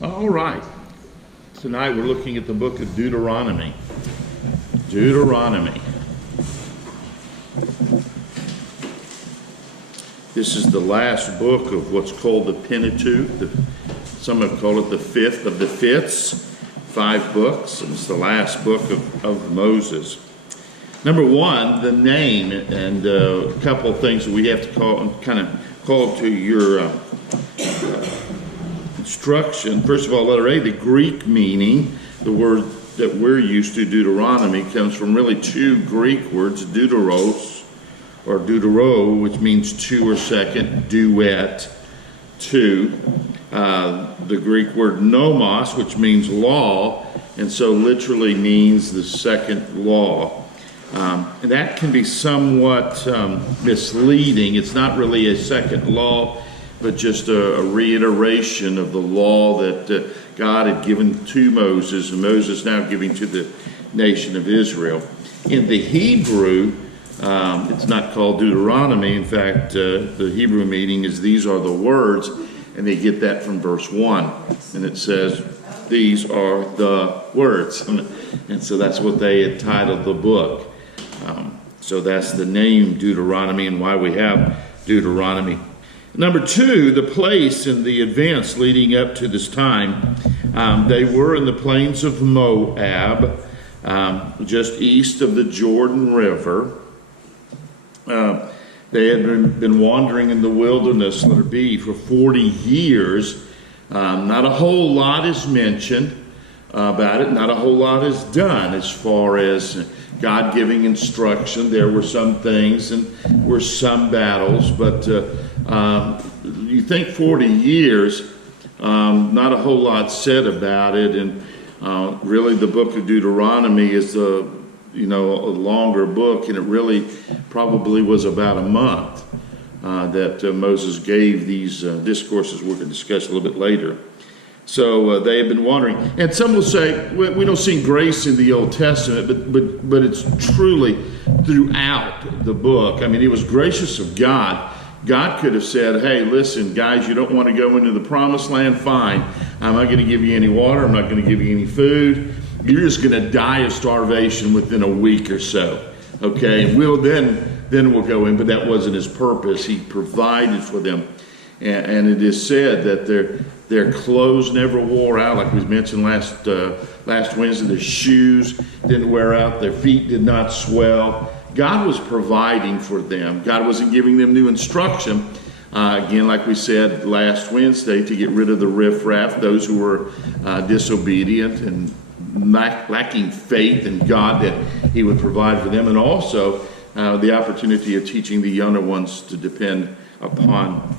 All right. Tonight we're looking at the book of Deuteronomy. Deuteronomy. This is the last book of what's called the Pentateuch. Some have called it the fifth of the fifths. 5 books, and it's the last book of Moses. Number one, the name, and a couple of things that we have to call to your instruction. First of all, letter A, the Greek meaning, the word that we're used to, Deuteronomy, comes from really 2 Greek words, deuteros, or deutero, which means 2 or second, duet, 2. The Greek word nomos, which means law, and so literally means the second law. And that can be somewhat misleading. It's not really a second law, but just a reiteration of the law that God had given to Moses, and Moses now giving to the nation of Israel. In the Hebrew, it's not called Deuteronomy. In fact, the Hebrew meaning is these are the words, and they get that from verse 1. And it says, these are the words. And so that's what they had titled the book. So that's the name Deuteronomy and why we have Deuteronomy. Number 2, the place and the events leading up to this time. They were in the plains of Moab, just east of the Jordan River. They had been wandering in the wilderness, letter B, for 40 years. Not a whole lot is mentioned about it. Not a whole lot is done as far as God giving instruction. There were some things and were some battles, but you think 40 years, not a whole lot said about it. And really the book of Deuteronomy is a longer book, and it really probably was about a month that Moses gave these discourses we're going to discuss a little bit later. So they have been wandering. And some will say, we don't see grace in the Old Testament, but it's truly throughout the book. I mean, it was gracious of God. God could have said, hey, listen, guys, you don't want to go into the promised land? Fine. I'm not going to give you any water. I'm not going to give you any food. You're just going to die of starvation within a week or so. Okay? And then we'll go in. But that wasn't his purpose. He provided for them. And it is said that their clothes never wore out, like we mentioned last Wednesday. Their shoes didn't wear out. Their feet did not swell. God was providing for them. God wasn't giving them new instruction. Again, like we said last Wednesday, to get rid of the riffraff, those who were disobedient and lacking faith in God that He would provide for them, and also the opportunity of teaching the younger ones to depend upon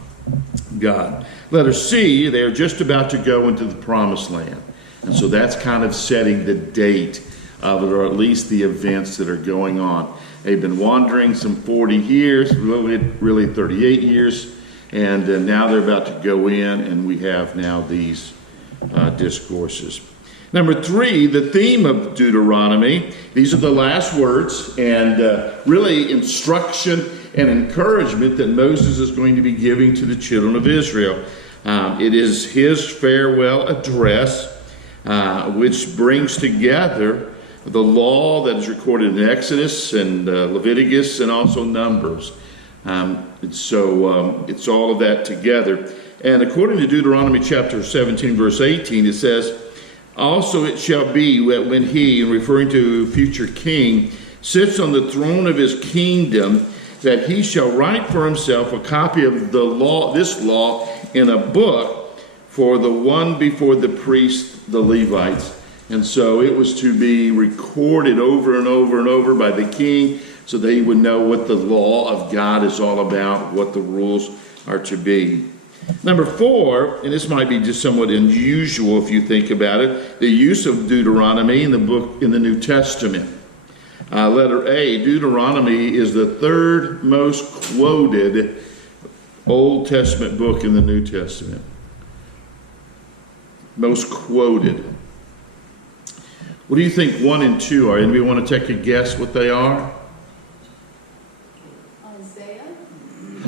God. Letter C, they are just about to go into the promised land. And so that's kind of setting the date of it, or at least the events that are going on. They've been wandering some 40 years, really 38 years, and now they're about to go in, and we have now these discourses. Number 3, the theme of Deuteronomy. These are the last words, and really instruction and encouragement that Moses is going to be giving to the children of Israel. It is his farewell address, which brings together the law that is recorded in Exodus and Leviticus and also Numbers. So it's all of that together. And according to Deuteronomy chapter 17, verse 18, it says, also it shall be that when he, referring to future king, sits on the throne of his kingdom, that he shall write for himself a copy of the law, this law, in a book for the one before the priests, the Levites. And so it was to be recorded over and over and over by the king, so that he would know what the law of God is all about, what the rules are to be. Number 4, and this might be just somewhat unusual if you think about it, the use of Deuteronomy in the book in the New Testament. Letter A, Deuteronomy is the 3rd most quoted Old Testament book in the New Testament. Most quoted. What do you think 1 and 2 are? Anybody want to take a guess what they are?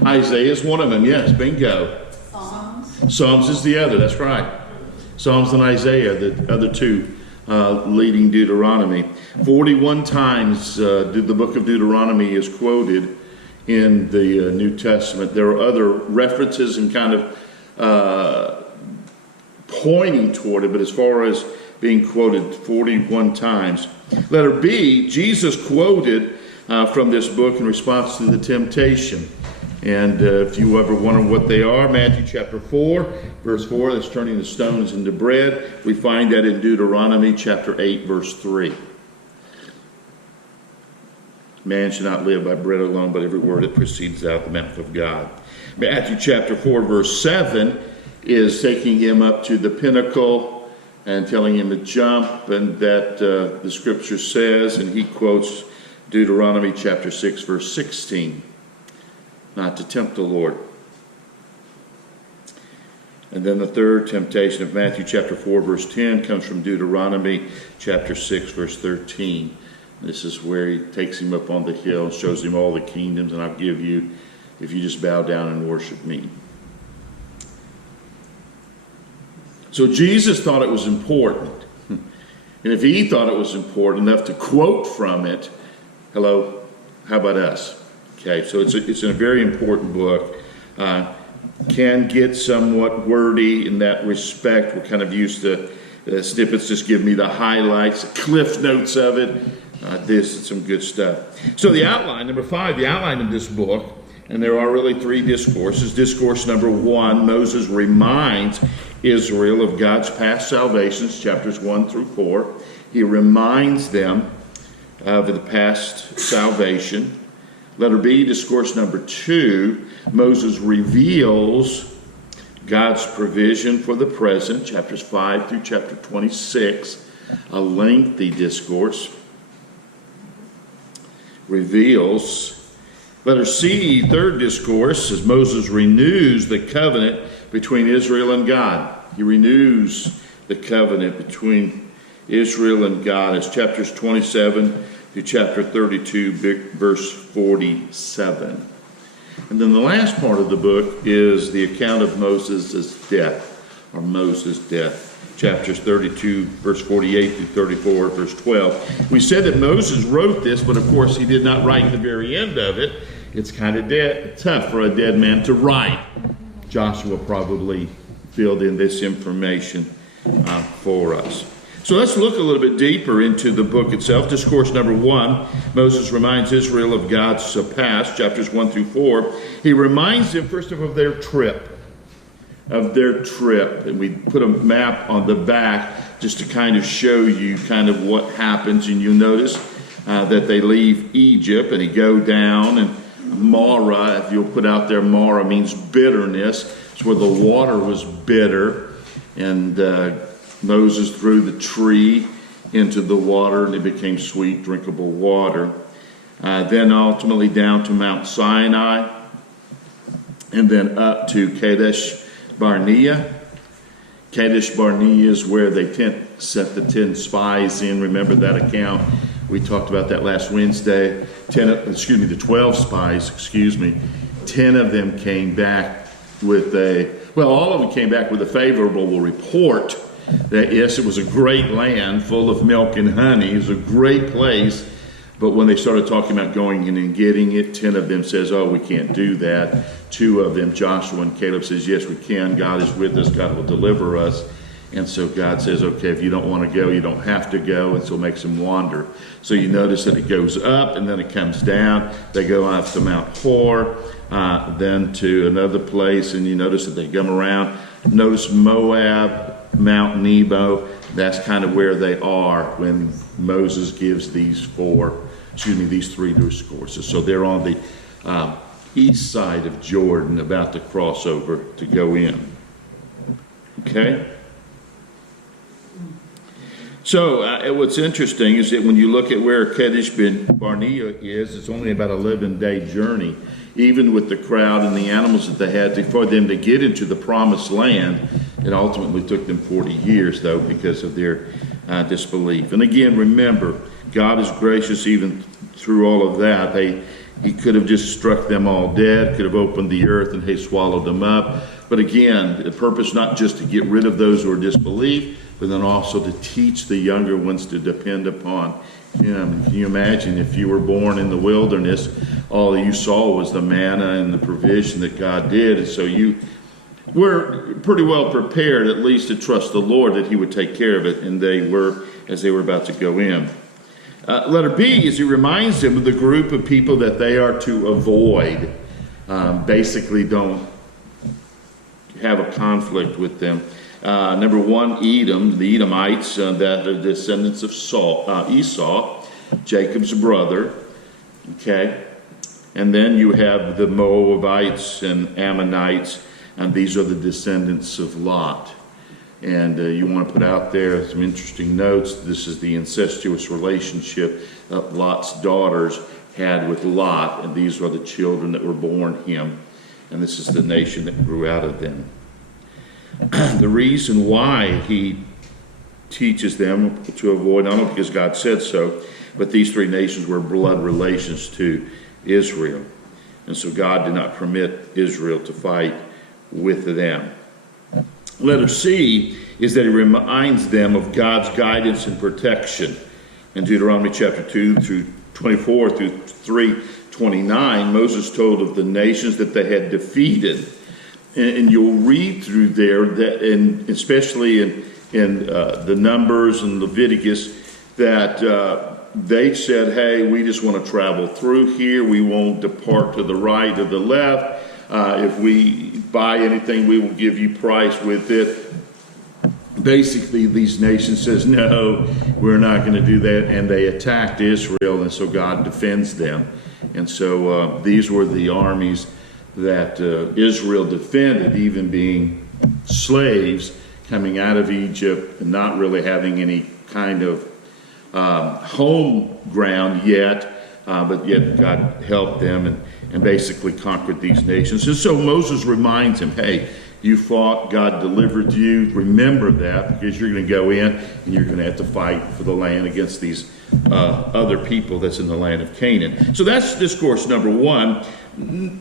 Isaiah is one of them, yes, bingo. Psalms. Psalms is the other, that's right. Psalms and Isaiah, the other two leading Deuteronomy. 41 times the book of Deuteronomy is quoted in the New Testament. There are other references and kind of pointing toward it, but as far as being quoted 41 times. Letter B, Jesus quoted from this book in response to the temptation. And if you ever wonder what they are, Matthew chapter 4, verse 4, that's turning the stones into bread. We find that in Deuteronomy chapter 8, verse 3. Man shall not live by bread alone, but every word that proceeds out of the mouth of God. Matthew chapter 4, verse 7 is taking him up to the pinnacle and telling him to jump, and that the scripture says, and he quotes Deuteronomy chapter 6, verse 16. Not to tempt the Lord. And then the third temptation of Matthew chapter 4 verse 10 comes from Deuteronomy chapter 6 verse 13. This is where he takes him up on the hill and shows him all the kingdoms, and I'll give you if you just bow down and worship me. So Jesus thought it was important. And if he thought it was important enough to quote from it, hello, how about us? Okay, so it's a very important book. Can get somewhat wordy in that respect. We're kind of used to snippets. Just give me the highlights, cliff notes of it. This is some good stuff. So the outline, number 5, the outline of this book, and there are really 3 discourses. Discourse number 1, Moses reminds Israel of God's past salvations, chapters 1 through 4. He reminds them of the past salvation. Letter B, discourse number 2, Moses reveals God's provision for the present, chapters 5 through chapter 26, a lengthy discourse. Reveals. Letter C, third discourse, as Moses renews the covenant between Israel and God. He renews the covenant between Israel and God. It's chapters 27 to chapter 32, verse 47. And then the last part of the book is the account of Moses' death, or Moses' death. Chapters 32, verse 48 through 34, verse 12. We said that Moses wrote this, but of course he did not write the very end of it. It's kind of tough for a dead man to write. Joshua probably filled in this information for us. So let's look a little bit deeper into the book itself. Discourse number 1, Moses reminds Israel of God's past, chapters 1 through 4. He reminds them first of their trip. And we put a map on the back just to kind of show you kind of what happens. And you'll notice that they leave Egypt and they go down, and Mara, if you'll put out there, Mara means bitterness. It's where the water was bitter, and Moses threw the tree into the water, and it became sweet, drinkable water. Then ultimately down to Mount Sinai, and then up to Kadesh Barnea. Kadesh Barnea is where they set the 10 spies in. Remember that account? We talked about that last Wednesday. The 12 spies, 10 of them came back with all of them came back with a favorable report that yes, it was a great land full of milk and honey. It was a great place. But when they started talking about going in and getting it, 10 of them says, oh, we can't do that. 2 of them, Joshua and Caleb, says, yes, we can. God is with us. God will deliver us. And so God says, okay, if you don't want to go, you don't have to go. And so makes them wander. So you notice that it goes up and then it comes down. They go up to Mount Hor, then to another place. And you notice that they come around. Notice Moab, Mount Nebo. That's kind of where they are when Moses gives these 3 discourses. So they're on the east side of Jordan, about to cross over to go in. Okay? So what's interesting is that when you look at where Kadesh Barnea is, it's only about 11-day journey, even with the crowd and the animals that they had for them to get into the promised land. It ultimately took them 40 years, though, because of their disbelief. And again, remember, God is gracious even through all of that. He could have just struck them all dead, could have opened the earth and swallowed them up. But again, the purpose not just to get rid of those who are disbelieved, but then also to teach the younger ones to depend upon Him. Can you imagine if you were born in the wilderness, all you saw was the manna and the provision that God did, and so you were pretty well prepared at least to trust the Lord that He would take care of it, and they were as they were about to go in. Letter B is He reminds them of the group of people that they are to avoid. Basically, don't have a conflict with them. Number one, Edom, the Edomites, that are descendants of Esau, Jacob's brother. Okay, and then you have the Moabites and Ammonites, and these are the descendants of Lot. And you want to put out there some interesting notes. This is the incestuous relationship that Lot's daughters had with Lot, and these are the children that were born him, and this is the nation that grew out of them. The reason why He teaches them to avoid, not only because God said so, but these three nations were blood relations to Israel, and so God did not permit Israel to fight with them. Letter C is that He reminds them of God's guidance and protection. In Deuteronomy chapter 2 through 24 through 3:29, Moses told of the nations that they had defeated. And you'll read through there, that, and especially in the Numbers and Leviticus, that they said, hey, we just want to travel through here. We won't depart to the right or the left. If we buy anything, we will give you price with it. Basically, these nations says, no, we're not going to do that. And they attacked Israel, and so God defends them. And so these were the armies that Israel defended, even being slaves coming out of Egypt and not really having any kind of home ground yet, but yet God helped them and basically conquered these nations. And so Moses reminds him, hey, you fought, God delivered you, remember that, because you're going to go in and you're going to have to fight for the land against these other people that's in the land of Canaan. So that's discourse number one.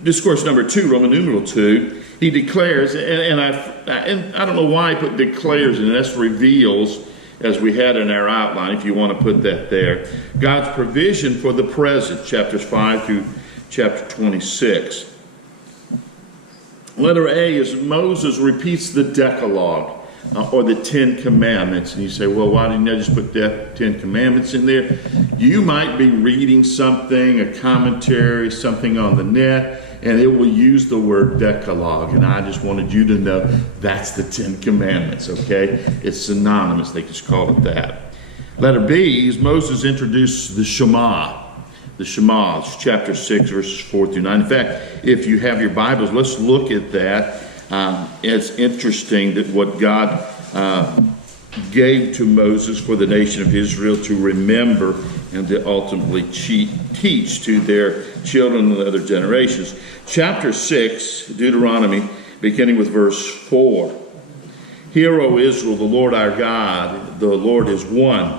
Discourse number two, Roman numeral 2, he declares, and I don't know why I put declares, and that's reveals, as we had in our outline, if you want to put that there, God's provision for the present, chapters 5 through chapter 26. Letter A is Moses repeats the Decalogue, or the Ten Commandments. And you say, well, why didn't I just put the Ten Commandments in there? You might be reading something, a commentary, something on the net, and it will use the word Decalogue. And I just wanted you to know that's the Ten Commandments, okay? It's synonymous. They just call it that. Letter B is Moses introduced the Shema. The Shema, chapter 6, verses 4 through 9. In fact, if you have your Bibles, let's look at that. It's interesting that what God gave to Moses for the nation of Israel to remember and to ultimately teach to their children and other generations. Chapter 6, Deuteronomy, beginning with verse 4. Hear, O Israel, the Lord our God, the Lord is one.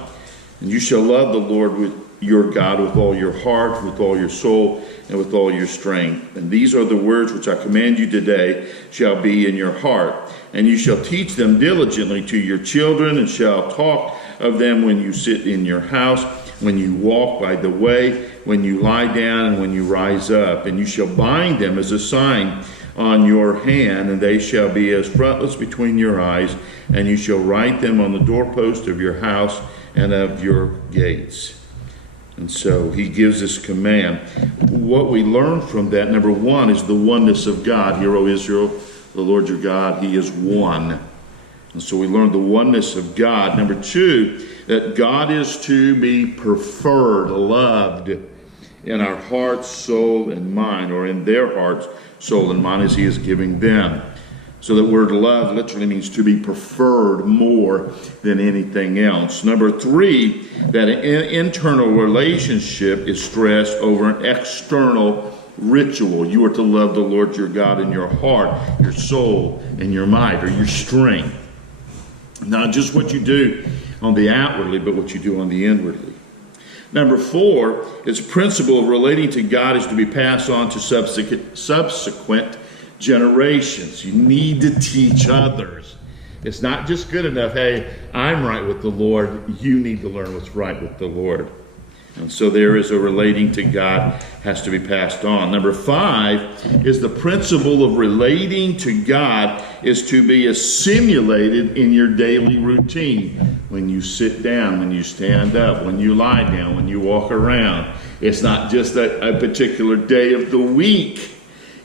And you shall love the Lord your God with all your heart, with all your soul, and with all your strength. And these are the words which I command you today shall be in your heart. And you shall teach them diligently to your children, and shall talk of them when you sit in your house, when you walk by the way, when you lie down, and when you rise up. And you shall bind them as a sign on your hand, and they shall be as frontlets between your eyes. And you shall write them on the doorpost of your house and of your gates. And so he gives this command. What we learn from that, number one, is the oneness of God. Hear, O Israel, the Lord your God, He is one. And so we learn the oneness of God. Number two, that God is to be preferred, loved in our heart, soul, and mind, or in their hearts, soul, and mind as He is giving them. So the word love literally means to be preferred more than anything else. Number three, that an internal relationship is stressed over an external ritual. You are to love the Lord your God in your heart, your soul, and your might, or your strength. Not just what you do on the outwardly, but what you do on the inwardly. Number four, its principle of relating to God is to be passed on to subsequent generations. You need to teach others. It's not just good enough, hey, I'm right with the Lord. You need to learn what's right with the Lord. And so there is a relating to God has to be passed on. Number 5 is the principle of relating to God is to be assimilated in your daily routine. When you sit down, when you stand up, when you lie down, when you walk around. It's not just a particular day of the week.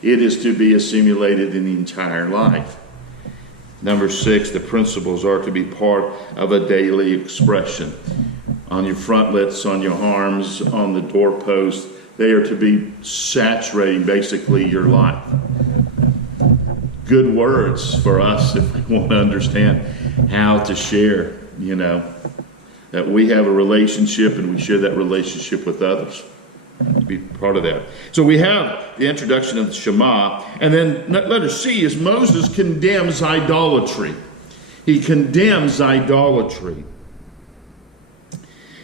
It is to be assimilated in the entire life. Number 6, the principles are to be part of a daily expression. On your frontlets, on your arms, on the doorpost, they are to be saturating basically your life. Good words for us if we want to understand how to share, that we have a relationship and we share that relationship with others. To be part of that. So we have the introduction of the Shema, and then letter C is Moses condemns idolatry. He condemns idolatry.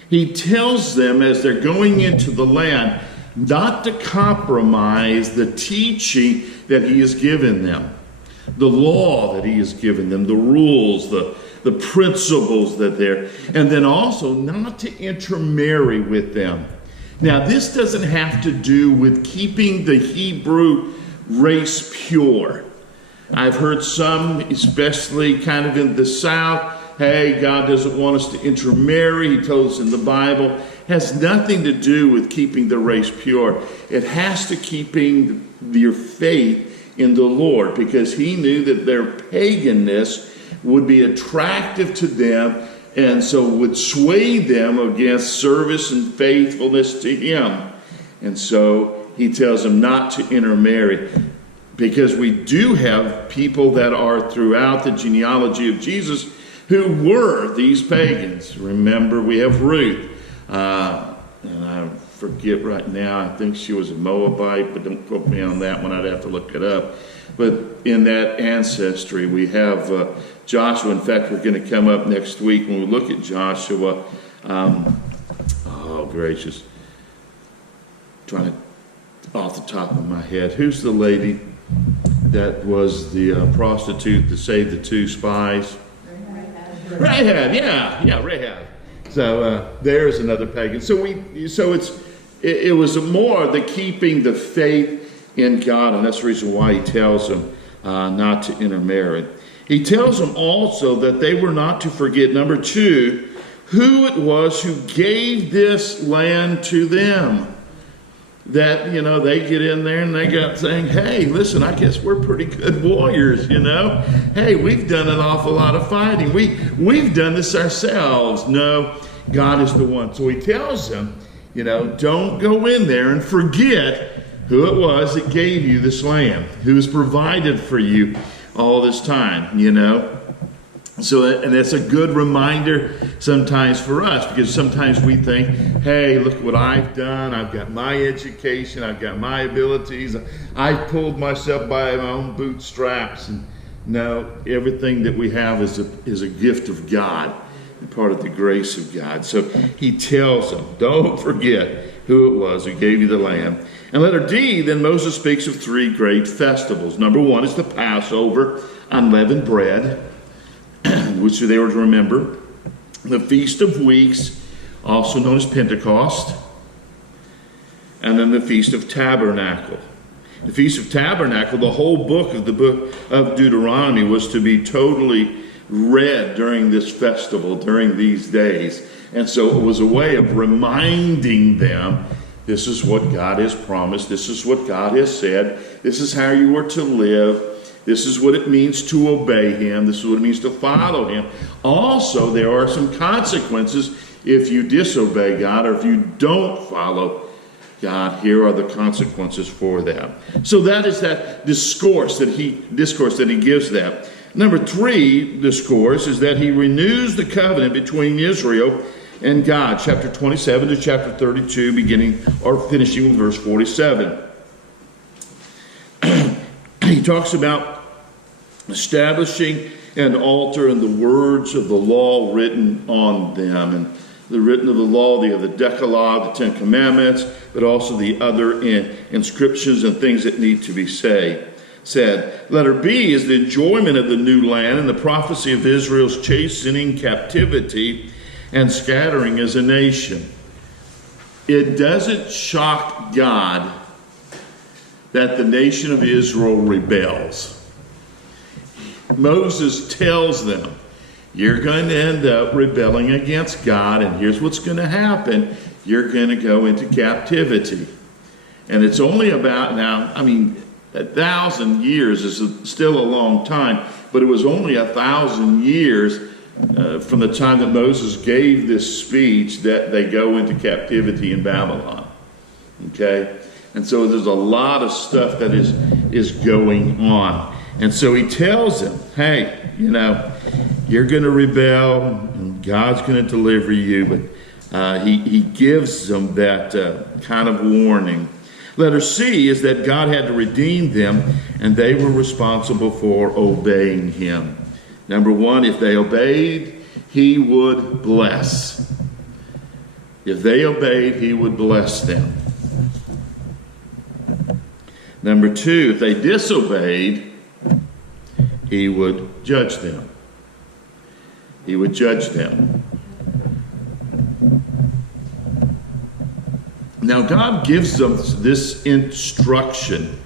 He tells them as they're going into the land not to compromise the teaching that he has given them, the law that he has given them, the rules, the principles that they're, and then also not to intermarry with them. Now, this doesn't have to do with keeping the Hebrew race pure. I've heard some, especially kind of in the South, hey, God doesn't want us to intermarry. He told us in the Bible. It has nothing to do with keeping the race pure. It has to keeping your faith in the Lord, because he knew that their paganness would be attractive to them, and so would sway them against service and faithfulness to him. And so he tells them not to intermarry, because we do have people that are throughout the genealogy of Jesus who were these pagans. Remember, we have Ruth, and I forget right now, I think she was a Moabite, but don't quote me on that one, I'd have to look it up. But in that ancestry, we have Joshua. In fact, we're going to come up next week when we look at Joshua. Oh, gracious. Trying to, off the top of my head, who's the lady that was the prostitute that saved the 2 spies? Rahab, yeah, Rahab. So there's another pagan. So it was more the keeping the faith in God, and that's the reason why he tells them not to intermarry. He tells them also that they were not to forget, number 2, who it was who gave this land to them. That, they get in there and they got saying, hey, listen, I guess we're pretty good warriors, Hey, we've done an awful lot of fighting. We've done this ourselves. No, God is the one. So he tells them, don't go in there and forget who it was that gave you this land, who has provided for you all this time, So, and that's a good reminder sometimes for us, because sometimes we think, hey, look what I've done. I've got my education. I've got my abilities. I've pulled myself by my own bootstraps. And no, everything that we have is a gift of God and part of the grace of God. So he tells them, don't forget who it was who gave you the land. And letter D, then Moses speaks of 3 great festivals. Number 1 is the Passover, unleavened bread, which they were to remember. The Feast of Weeks, also known as Pentecost. And then the Feast of Tabernacle. The Feast of Tabernacle, the whole book of Deuteronomy was to be totally read during this festival, during these days. And so it was a way of reminding them, this is what God has promised. This is what God has said. This is how you are to live. This is what it means to obey him. This is what it means to follow him. Also, there are some consequences if you disobey God or if you don't follow God. Here are the consequences for that. So that is that discourse that he gives them. Number 3 discourse is that he renews the covenant between Israel and God. Chapter 27 to chapter 32, beginning or finishing with verse 47. He talks about establishing an altar and the words of the law written on them. And the written of the law, the Decalogue, the 10 Commandments, but also the other inscriptions and things that need to be said. said. Letter B is the enjoyment of the new land and the prophecy of Israel's chastening, captivity, and scattering as a nation. It doesn't shock God that the nation of Israel rebels. Moses tells them, you're going to end up rebelling against God, and here's what's going to happen. You're going to go into captivity. And it's only about, now, I mean, 1,000 years is still a long time, but it was only 1,000 years from the time that Moses gave this speech that they go into captivity in Babylon. Okay? And so there's a lot of stuff that is going on. And so he tells them, hey, you know, you're going to rebel, and God's going to deliver you. But he gives them that kind of warning. Letter C is that God had to redeem them, and they were responsible for obeying him. Number one, if they obeyed, he would bless. If they obeyed, he would bless them. Number two, if they disobeyed, he would judge them. He would judge them. Now, God gives them this instruction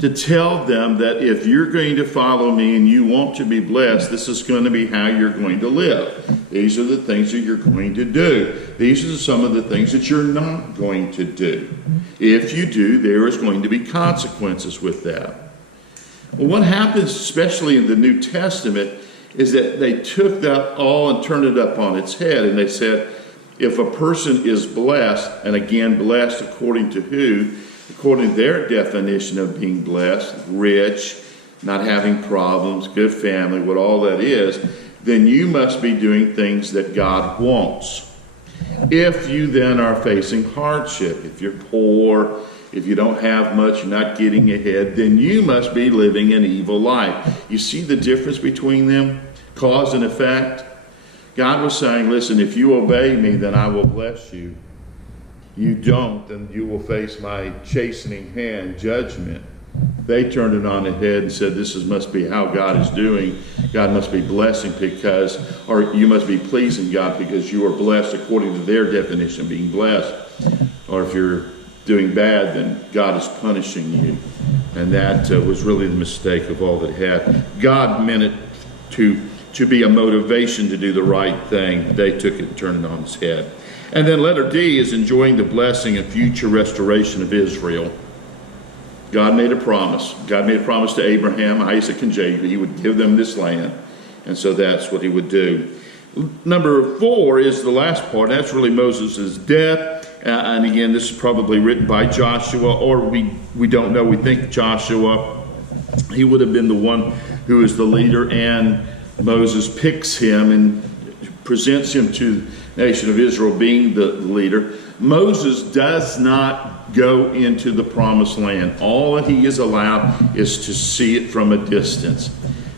to tell them that if you're going to follow me and you want to be blessed, this is going to be how you're going to live. These are the things that you're going to do. These are some of the things that you're not going to do. If you do, there is going to be consequences with that. Well, what happens, especially in the New Testament, is that they took that all and turned it up on its head, and they said, if a person is blessed, and again, blessed according to who? According to their definition of being blessed, rich, not having problems, good family, what all that is, then you must be doing things that God wants. If you then are facing hardship, if you're poor, if you don't have much, you're not getting ahead, then you must be living an evil life. You see the difference between them? Cause and effect? God was saying, listen, if you obey me, then I will bless you. You don't, then you will face my chastening hand, judgment. They turned it on its head and said, must be how God is doing. God must be blessing because, or you must be pleasing God because you are blessed according to their definition of being blessed. Or if you're doing bad, then God is punishing you. And that was really the mistake of all that had. God meant it to be a motivation to do the right thing. They took it and turned it on its head. And then letter D is enjoying the blessing and future restoration of Israel. God made a promise. God made a promise to Abraham, Isaac, and Jacob. He would give them this land. And so that's what he would do. Number 4 is the last part. That's really Moses' death. And again, this is probably written by Joshua, or we don't know. We think Joshua, he would have been the one who is the leader, and Moses picks him and presents him to the nation of Israel being the leader. Moses does not go into the promised land. All that he is allowed is to see it from a distance.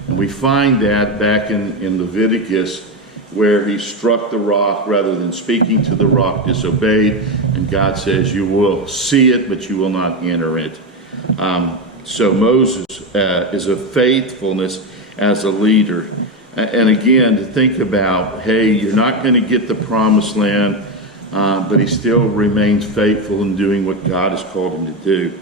And we find that back in Leviticus, where he struck the rock rather than speaking to the rock, disobeyed, and God says, you will see it, but you will not enter it. So Moses is a faithfulness as a leader. And again, to think about, hey, you're not going to get the promised land, but he still remains faithful in doing what God has called him to do.